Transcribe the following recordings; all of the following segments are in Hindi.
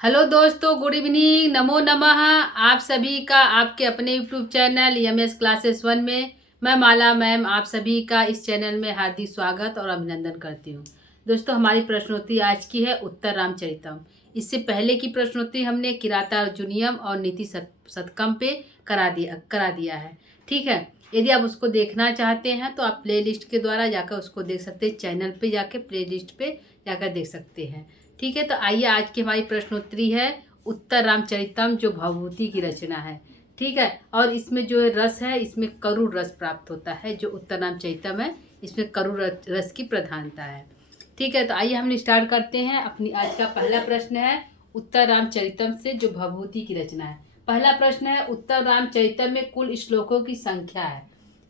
हेलो दोस्तों, गुड इवनिंग, नमो नमः। आप सभी का आपके अपने यूट्यूब चैनल एमएस क्लासेस 1 में मैं माला मैम आप सभी का इस चैनल में हार्दिक स्वागत और अभिनंदन करती हूँ। दोस्तों, हमारी प्रश्नोत्तरी आज की है उत्तर रामचरितम। इससे पहले की प्रश्नोत्तरी हमने किराता अर्जुनियम और नीति शतकम पे करा दिया है। ठीक है, यदि आप उसको देखना चाहते हैं तो आप प्लेलिस्ट के द्वारा जाकर उसको देख सकते हैं। चैनल पे जाके प्लेलिस्ट पे जाकर देख सकते हैं। ठीक है, तो आइए आज की हमारी प्रश्नोत्तरी है उत्तर रामचरितम, जो भवभूति की रचना है। ठीक है, और इसमें जो रस है, इसमें करुण रस प्राप्त होता है। जो उत्तर रामचरितम है इसमें करुण रस की प्रधानता है। ठीक है, तो आइए हम स्टार्ट करते हैं। अपनी आज का पहला प्रश्न है उत्तर रामचरितम से जो भवभूति की रचना है। पहला प्रश्न है उत्तर रामचरितम में कुल श्लोकों की संख्या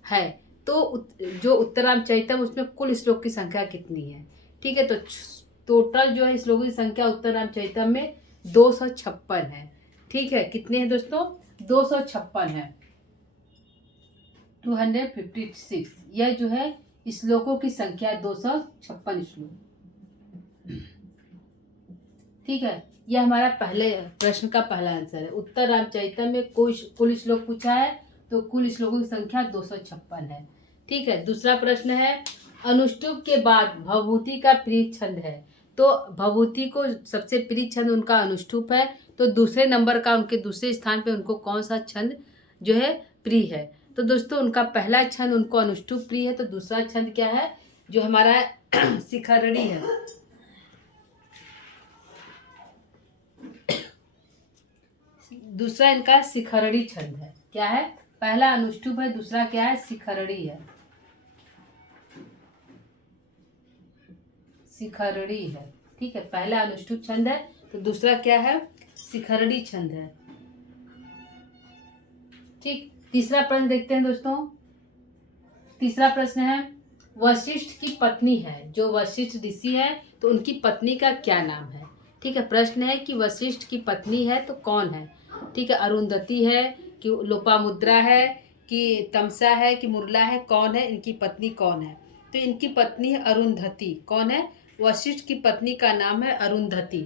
है। तो जो उत्तर रामचरितम उसमें कुल श्लोक की संख्या कितनी है। ठीक है, तो टोटल जो है श्लोकों की संख्या उत्तर रामचरितम में 256 है। ठीक है, कितने हैं दोस्तों? 256 है, 256। यह जो है श्लोकों की संख्या 256 श्लोक। ठीक है, यह हमारा पहले प्रश्न का पहला आंसर है। उत्तर रामचरितम में कुल श्लोक पूछा है तो कुल श्लोकों की संख्या 256 है। ठीक है, दूसरा प्रश्न है अनुष्टुप के बाद भवभूति का प्रिय छंद है। तो भवभूति को सबसे प्रिय छंद उनका अनुष्टुप है। तो दूसरे नंबर का उनके दूसरे स्थान पे उनको कौन सा छंद जो है प्रिय है। तो दोस्तों, उनका पहला छंद उनको अनुष्टुप प्रिय है। तो दूसरा छंद क्या है जो हमारा शिखरणी है। दूसरा इनका शिखरणी छंद है। क्या है? पहला अनुष्टुप है, दूसरा क्या है? शिखरणी है। शिखरणी है। ठीक है, पहला अनुष्टुप छंद है तो दूसरा क्या है? शिखरणी छंद है। ठीक, तीसरा प्रश्न देखते हैं दोस्तों। तीसरा प्रश्न है वशिष्ठ की पत्नी है। जो वशिष्ठ ऋषि है तो उनकी पत्नी का क्या नाम है। ठीक है, प्रश्न है कि वशिष्ठ की पत्नी है तो कौन है। ठीक है, अरुंधति है कि लोपामुद्रा है कि तमसा है कि मुरला है, कौन है? इनकी पत्नी कौन है? तो इनकी पत्नी है अरुंधति। कौन है? वशिष्ठ की पत्नी का नाम है अरुंधति।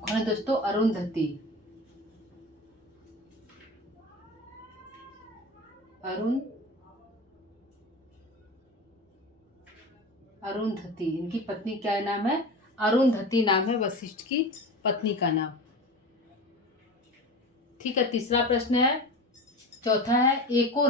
कौन है दोस्तों? अरुंधति। अरुंधति, इनकी पत्नी क्या नाम है? अरुंधति नाम है वशिष्ठ की पत्नी का नाम। ठीक है, तीसरा प्रश्न है, चौथा है एको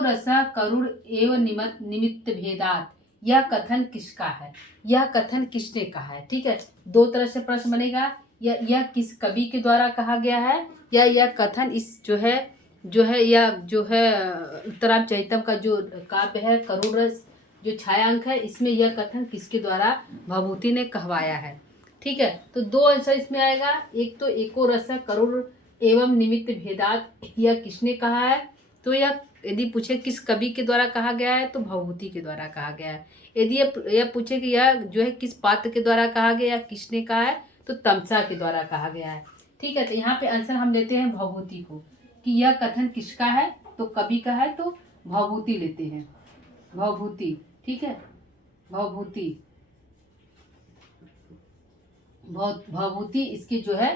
रसा करुण एवं निमित्त भेदात। यह कथन किसका है? यह कथन किसने कहा है? ठीक है, दो तरह से प्रश्न बनेगा। यह किस कवि के द्वारा कहा गया है या यह कथन इस जो है या जो है उत्तराचरितम का जो काव्य है करुण रस जो छायांक है, इसमें यह कथन किसके द्वारा भवभूति ने कहवाया है। ठीक है, तो दो आंसर इसमें आएगा। एक तो एको रस करुण एवं निमित्त भेदात, यह किसने कहा है। तो यह यदि पूछे किस कवि के द्वारा कहा गया है तो भवभूति के द्वारा कहा गया है। यदि यह पूछे कि यह जो है किस पात्र के द्वारा कहा गया, किसने कहा है, तो तमसा के द्वारा कहा गया है। ठीक है, तो यहाँ पे आंसर हम लेते हैं भवभूति को कि यह कथन किसका है। तो कवि का है तो भवभूति लेते हैं, भवभूति। ठीक है, भवभूति भवभूति इसके जो है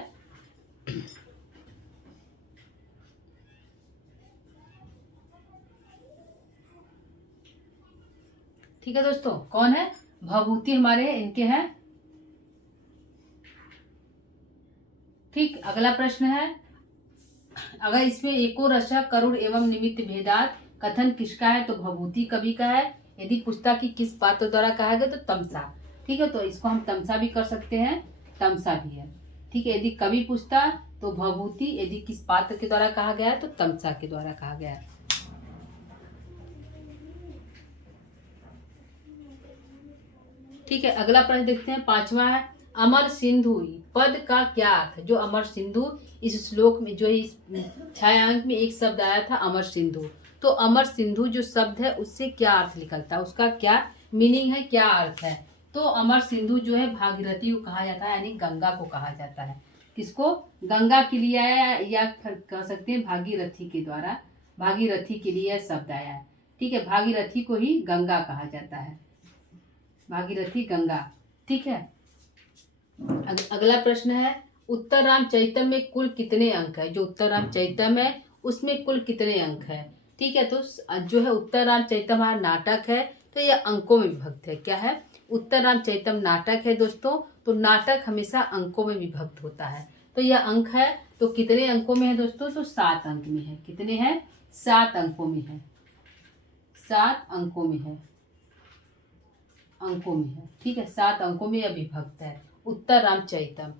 ठीक है दोस्तों, कौन है? भवभूति हमारे इनके हैं। ठीक, अगला प्रश्न है अगर इसमें एको रसा करुण एवं निमित्त भेदात कथन किसका है तो भवभूति कवि का है। यदि पूछता कि किस पात्र द्वारा कहा गया तो तमसा। ठीक है, तो इसको हम तमसा भी कर सकते हैं, तमसा भी है। ठीक है, यदि कवि पूछता तो भवभूति, यदि किस पात्र के द्वारा कहा गया है तो तमसा के द्वारा कहा गया है। ठीक है, अगला प्रश्न देखते हैं, पांचवा है अमर सिंधु पद का क्या अर्थ है। जो अमर सिंधु इस श्लोक में जो इस छायांक में एक शब्द आया था अमर सिंधु, तो अमर सिंधु जो शब्द है उससे क्या अर्थ निकलता है, उसका क्या मीनिंग है, क्या अर्थ है। तो अमर सिंधु जो है भागीरथी को कहा जाता है, यानी गंगा को कहा जाता है। किसको? गंगा के लिए आया या कह सकते हैं भागीरथी के द्वारा, भागीरथी के लिए शब्द आया है। ठीक है, भागीरथी को ही गंगा कहा जाता है, भागीरथी गंगा। ठीक है, अगला प्रश्न है, उत्तर रामचरितम में कुल कितने अंक है? जो उत्तर रामचरितम है उसमें कुल कितने अंक है? ठीक है, तो जो है उत्तर रामचरितम हमारा नाटक है, तो यह अंकों में विभक्त है। क्या है? उत्तर रामचरितम नाटक है दोस्तों, तो नाटक हमेशा अंकों में विभक्त होता है। तो यह अंक है, तो कितने अंकों में है दोस्तों? तो 7 अंक में है। कितने हैं? 7 अंकों में है। 7 अंकों में है। अंकों में है। ठीक है, 7 अंकों में यह विभक्त है उत्तर रामचरितम।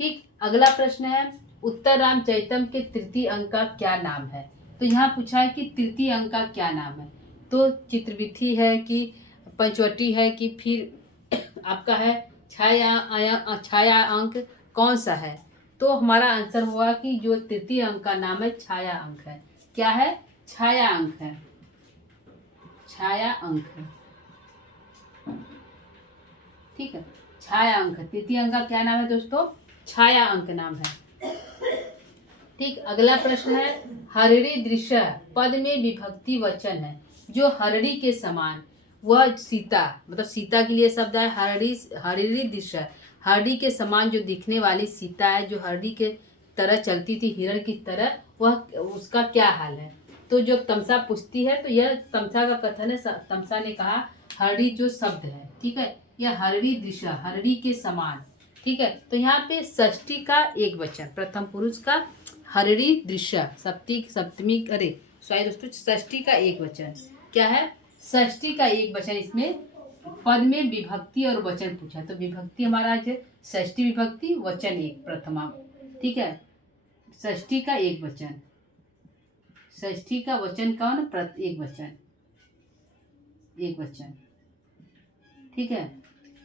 ठीक, अगला प्रश्न है, उत्तर रामचरितम के तृतीय अंक का क्या नाम है? तो यहाँ पूछा है कि तृतीय अंक का क्या नाम है। तो चित्रविथि है कि पंचवटी है कि फिर आपका है छाया अंक, कौन सा है? तो हमारा आंसर होगा कि जो तृतीय अंक का नाम है छाया अंक है। क्या है? छाया अंक है। छाया अंक है। ठीक है, छाया अंक। तृतीय अंक का क्या नाम है दोस्तों? छाया अंक नाम है। ठीक, अगला प्रश्न है, हरिणी दृश्य पद में विभक्ति वचन है। जो हरिणी के समान, वह सीता, मतलब सीता के लिए शब्द है हरिणी दृश्य। हरिणी के समान जो दिखने वाली सीता है, जो हरिणी के तरह चलती थी, हिरण की तरह, वह उसका क्या हाल है? तो जब तमसा पूछती है तो यह तमसा का कथन है। तमसा ने कहा हरिणी जो शब्द है, ठीक है, यह हरिणी दृश्य, हरिणी के समान। ठीक है, तो यहाँ पे षष्ठी का एक वचन, प्रथम पुरुष का हरिणी दृश्य, सप्तमी, अरे सॉरी दोस्तों, षष्ठी का एक वचन। क्या है? षष्ठी का एक वचन। इसमें पद में विभक्ति और वचन पूछा, तो विभक्ति हमारा है षष्ठी विभक्ति, वचन एक प्रथमा। ठीक है, षष्ठी का एक वचन। षष्ठी का वचन कौन? एक वचन। एक वचन। ठीक है,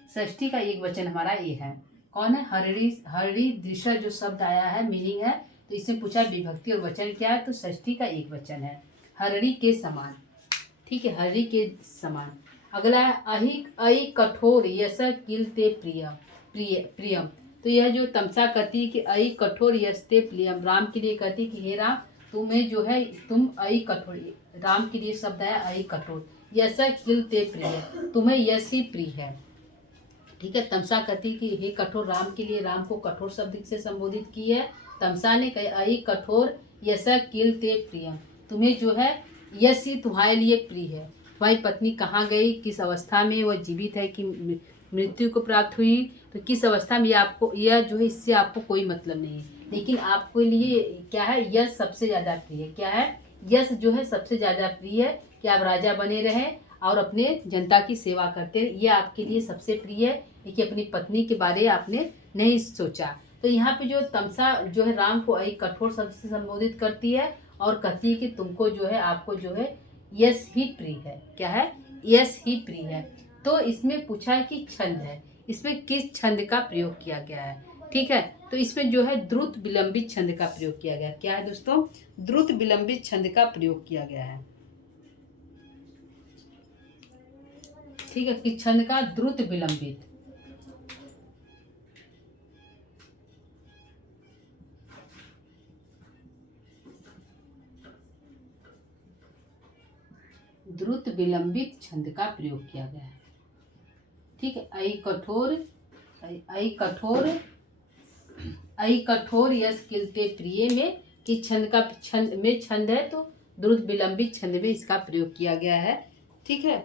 षष्ठी का एक वचन हमारा ये है। कौन है? हरिणी दृश्य जो शब्द आया है, मीनिंग है, तो इससे पूछा विभक्ति और वचन क्या है, तो षष्ठी का एक वचन है, हरिणी के समान। ठीक है, हरिणी के समान। अगला है, अहि कठोर यश किल ते प्रियम। तो यह जो तमसा कहती कि अहि कठोर यश ते प्रियम, राम के लिए कहती कि हे राम, तुम्हें जो है, तुम अहि कठोर, राम के लिए शब्द है अहि कठोर, यश किल ते प्रिय, तुम्हें यश ही प्रिय है। ठीक है, तमसा कहती कि हे कठोर, राम के लिए, राम को कठोर शब्द से संबोधित की है। तमसा ने कहा अहि कठोर यश किल ते प्रियम, तुम्हें जो है यश ही तुम्हारे लिए प्रिय है। तुम्हारी पत्नी कहाँ गई, किस अवस्था में वह जीवित है कि मृत्यु को प्राप्त हुई, तो किस अवस्था में, आपको यह जो है, इससे आपको कोई मतलब नहीं है, लेकिन आपके लिए क्या है, यश सबसे ज़्यादा प्रिय है। क्या है? यश जो है सबसे ज़्यादा प्रिय है कि आप राजा बने रहें और अपने जनता की सेवा करते रहे, ये आपके लिए सबसे प्रिय है। लेकिन अपनी पत्नी के बारे आपने नहीं सोचा। तो यहाँ पे जो तमसा जो है राम को एक कठोर शब्द से संबोधित करती है और कहती है कि तुमको जो है, आपको जो है यश ही प्रिय है। क्या है? यश ही प्रिय है। तो इसमें पूछा है कि छंद है, इसमें किस छंद का प्रयोग किया गया है? ठीक है, तो इसमें जो है द्रुत विलंबित छंद का प्रयोग किया गया है। क्या है दोस्तों? द्रुत विलंबित छंद का प्रयोग किया गया है। ठीक है, किस छंद का? द्रुत विलंबित। द्रुत विलंबित छंद का प्रयोग किया गया है। ठीक है, अई कठोर यश किलते प्रिय में किस छंद है, तो द्रुत विलंबित छंद में इसका प्रयोग किया गया है। ठीक है,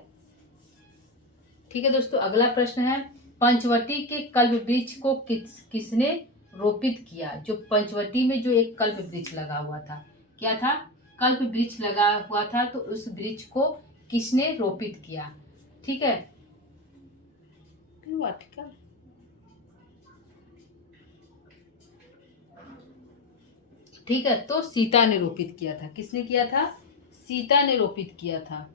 ठीक है दोस्तों, अगला प्रश्न है, पंचवटी के कल्प वृक्ष को किसने रोपित किया? जो पंचवटी में जो एक कल्प वृक्ष लगा हुआ था, क्या था? कल्प वृक्ष लगा हुआ था, तो उस वृक्ष को किसने रोपित किया? ठीक है, ठीक है, तो सीता ने रोपित किया था। किसने किया था? सीता ने रोपित किया था।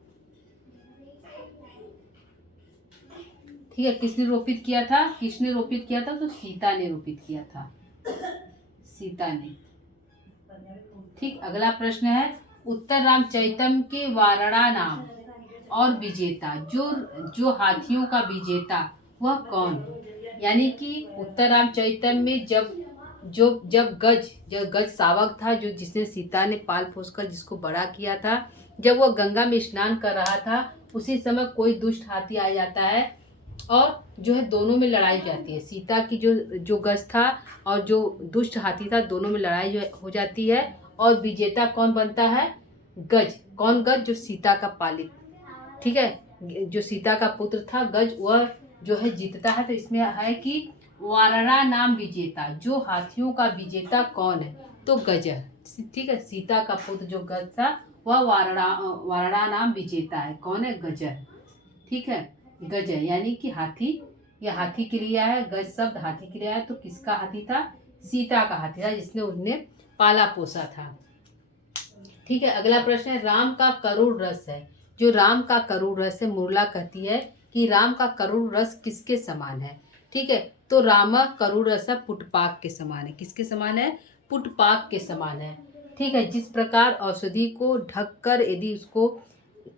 ठीक है, किसने रोपित किया था? किसने रोपित किया था? तो सीता ने रोपित किया था। सीता ने। ठीक, अगला प्रश्न है, उत्तर रामचरितम के वारणा नाम और विजेता, जो हाथियों का विजेता वह कौन है? यानी कि उत्तर रामचरितम में जब गज सावक था, जो जिसने सीता ने पाल पोस कर जिसको बड़ा किया था, जब वह गंगा में स्नान कर रहा था, उसी समय कोई दुष्ट हाथी आ जाता है और जो है दोनों में लड़ाई जाती है। सीता की जो गज था और जो दुष्ट हाथी था, दोनों में लड़ाई जो हो जाती है। और विजेता कौन बनता है? गज। कौन गज? जो सीता का पालित, ठीक है, जो सीता का पुत्र था गज, वह जो है जीतता है। तो इसमें है कि वारणा नाम विजेता, जो हाथियों का विजेता कौन है? तो गज है, ठीक है। सीता का पुत्र जो गज था वह वारणा नाम विजेता है। कौन है? गज है, ठीक है। गज है यानी कि हाथी, यह हाथी क्रिया है, गज शब्द हाथी क्रिया है। तो किसका हाथी था? सीता का हाथी था, जिसने उन्हें पाला पोसा था, ठीक है। अगला प्रश्न है, राम का करुण रस है। जो राम का करुण रस है, मुरला कहती है कि राम का करुण रस किसके समान है? ठीक है, तो राम करुण रस पुटपाक के समान है। किसके समान है? पुटपाक के समान है, ठीक है। जिस प्रकार औषधि को ढककर यदि उसको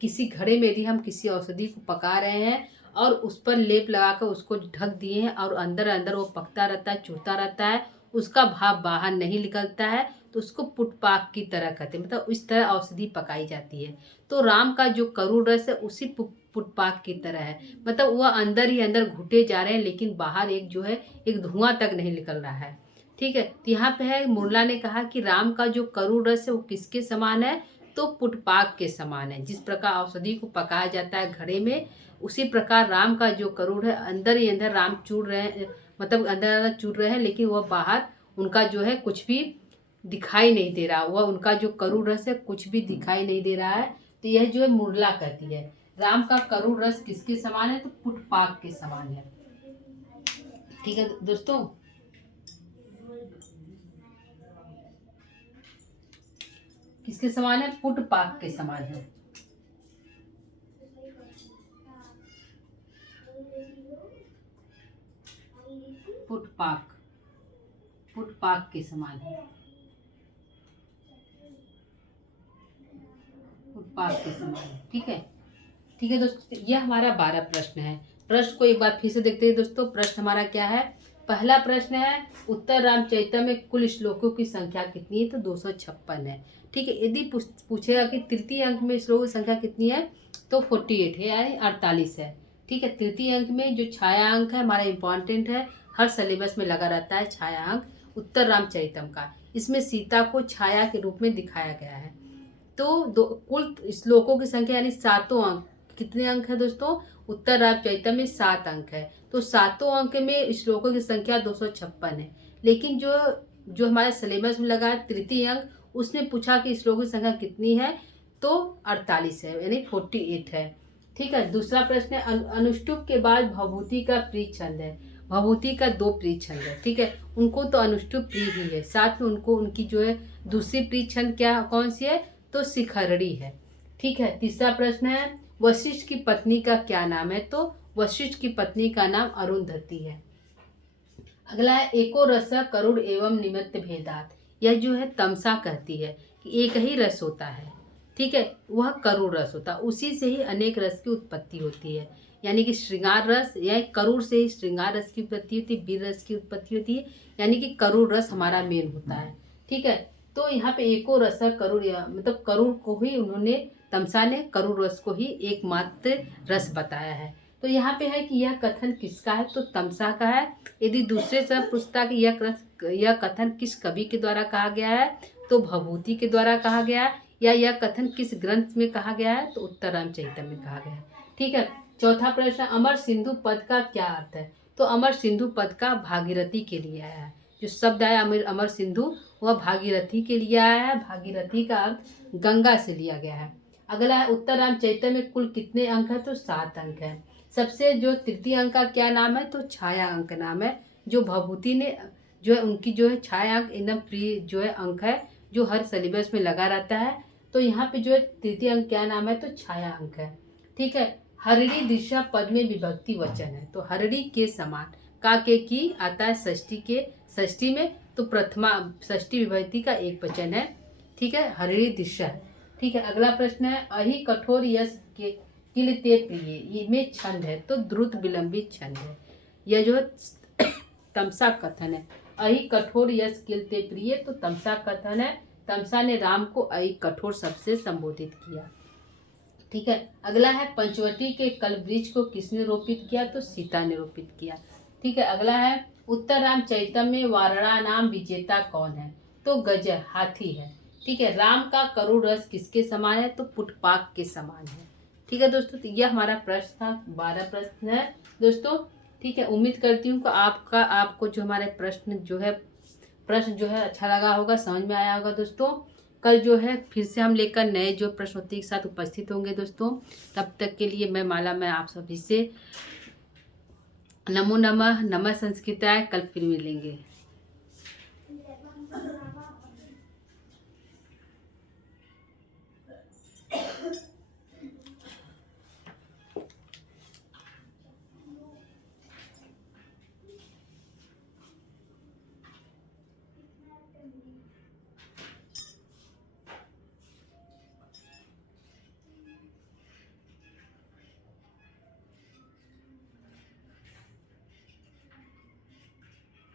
किसी घड़े में, यदि हम किसी औषधि को पका रहे हैं और उस पर लेप लगाकर उसको ढक दिए हैं और अंदर अंदर वो पकता रहता है, चुरता रहता है, उसका भाप बाहर नहीं निकलता है, तो उसको पुटपाक की तरह कहते हैं। मतलब इस तरह औषधि पकाई जाती है। तो राम का जो करुण रस है उसी पुटपाक की तरह है। मतलब वह अंदर ही अंदर घुटे जा रहे हैं, लेकिन बाहर एक जो है एक धुआं तक नहीं निकल रहा है, ठीक है। तो यहाँ पे है, मुरला ने कहा कि राम का जो करुण रस है वो किसके समान है? तो पुटपाक के समान है। जिस प्रकार औषधि को पकाया जाता है घड़े में, उसी प्रकार राम का जो करुण है, अंदर ही अंदर राम चूर रहे हैं, मतलब अंदर अंदर चूर रहे हैं, लेकिन वह बाहर उनका जो है कुछ भी दिखाई नहीं दे रहा। वह उनका जो करुण रस है कुछ भी दिखाई नहीं दे रहा है। तो यह जो है मुरला कहती है, राम का करुण रस किसके समान है? तो पुटपाक के समान है, ठीक है दोस्तों। किसके समान है? पुटपाक के समान है, पुटपाक, पुटपाक के समान है, पुटपाक के समान है, ठीक है। ठीक है दोस्तों, यह हमारा 12 प्रश्न है। प्रश्न को एक बार फिर से देखते हैं दोस्तों। प्रश्न हमारा क्या है? पहला प्रश्न है, उत्तर रामचरित में कुल श्लोकों की संख्या कितनी है? तो 256 है, ठीक है। यदि पूछेगा कि तृतीय अंक में श्लोकों की संख्या कितनी है? तो 48 है, यानी 48 है, ठीक है। तृतीय अंक में जो छाया अंक है हमारा इम्पॉर्टेंट है, हर सिलेबस में लगा रहता है छाया अंक उत्तर रामचरितम का। इसमें सीता को छाया के रूप में दिखाया गया है। तो कुल श्लोकों की संख्या यानी सातों अंक। कितने अंक है दोस्तों? उत्तर रामचरित में 7 अंक है। तो सातों अंक में श्लोकों की संख्या 256 है। लेकिन जो जो हमारे सिलेबस में लगा है तृतीय अंक, उसने पूछा कि श्लोकों की संख्या कितनी है? तो 48 है, यानी 48 है, ठीक है। दूसरा प्रश्न है, अनुष्टुप के बाद भभूति का प्रिय छंद है। भभूति का 2 प्रिय छंद है, ठीक है। उनको तो अनुष्टुप प्रिय ही है, साथ में उनको उनकी जो है दूसरी प्रिय छंद क्या कौन सी है? तो शिखरड़ी है, ठीक है। तीसरा प्रश्न है, वशिष्ठ की पत्नी का क्या नाम है? तो वशिष्ठ की पत्नी का नाम अरुंधति है। अगला है, एको रस करुण एवं निमित्त भेदात। यह जो है तमसा कहती है कि एक ही रस होता है, ठीक है, वह करुण रस होता है। उसी से ही अनेक रस की उत्पत्ति होती है, यानी कि श्रृंगार रस या करुण से ही श्रृंगार रस की उत्पत्ति होती है, वीर रस की उत्पत्ति होती है, यानी कि करुण रस हमारा मेन होता है, ठीक है। तो यहाँ पे एको रस करुण, मतलब करुण को ही उन्होंने, तमसा ने करुण रस को ही एकमात्र रस बताया है। तो यहाँ पे है कि यह कथन किसका है? तो तमसा का है। यदि दूसरे से पूछता कि यह कथन किस कवि के द्वारा कहा गया है? तो भभूति के द्वारा कहा गया है। या यह कथन किस ग्रंथ में कहा गया है? तो उत्तर रामचरित में कहा गया है, ठीक है। चौथा प्रश्न, अमर सिंधु पद का क्या अर्थ है? तो अमर सिंधु पद का भागीरथी के लिए आया है। जो शब्द आया अमर सिंधु, वह भागीरथी के लिए आया है। भागीरथी का अर्थ गंगा से लिया गया है। अगला है, उत्तर रामचरित में कुल कितने अंक है? तो 7 अंक है। सबसे जो तृतीय अंक का क्या नाम है? तो छाया अंक नाम है। जो भभूति ने जो है उनकी जो है छाया अंक एकदम प्रिय जो है अंक है, जो हर सिलेबस में लगा रहता है। तो यहाँ पे जो है तृतीय अंक क्या नाम है? तो छाया अंक है, ठीक है। हरिणी दिशा पद में विभक्ति वचन है। तो हरिणी के समान का के की आता है षष्ठी में, तो प्रथमा षष्ठी विभक्ति का एक वचन है, ठीक है। हरिणी दिशा, ठीक है। अगला प्रश्न है, अहि कठोर यश के किल ते प्रिय, में छंद है। तो द्रुत विलंबित छंद है। यह जो तमसा कथन है, अहि कठोर यश किल ते प्रिय, तो तमसा कथन है। तमसा ने राम को अहि कठोर शब्द से संबोधित किया। ठीक है। अगला है पंचवटी के कल्पवृक्ष को किसने रोपित किया? तो सीता ने रोपित किया। ठीक है। अगला है उत्तर रामचरितम में वारणा नाम विजेता कौन है? तो गजह हाथी है। ठीक है। राम का करुण रस किसके समान है? तो पुष्पाक के समान है। ठीक है दोस्तों, तो यह हमारा प्रश्न था। 12 प्रश्न है दोस्तों। ठीक है। उम्मीद करती हूँ कि आपको जो हमारे प्रश्न जो है अच्छा लगा होगा, समझ में आया होगा दोस्तों। कल जो है फिर से हम लेकर नए जो प्रश्नोत्तरी के साथ उपस्थित होंगे दोस्तों। तब तक के लिए मैं आप सभी से नमो नमः, नमः संस्कृताय। कल फिर मिलेंगे।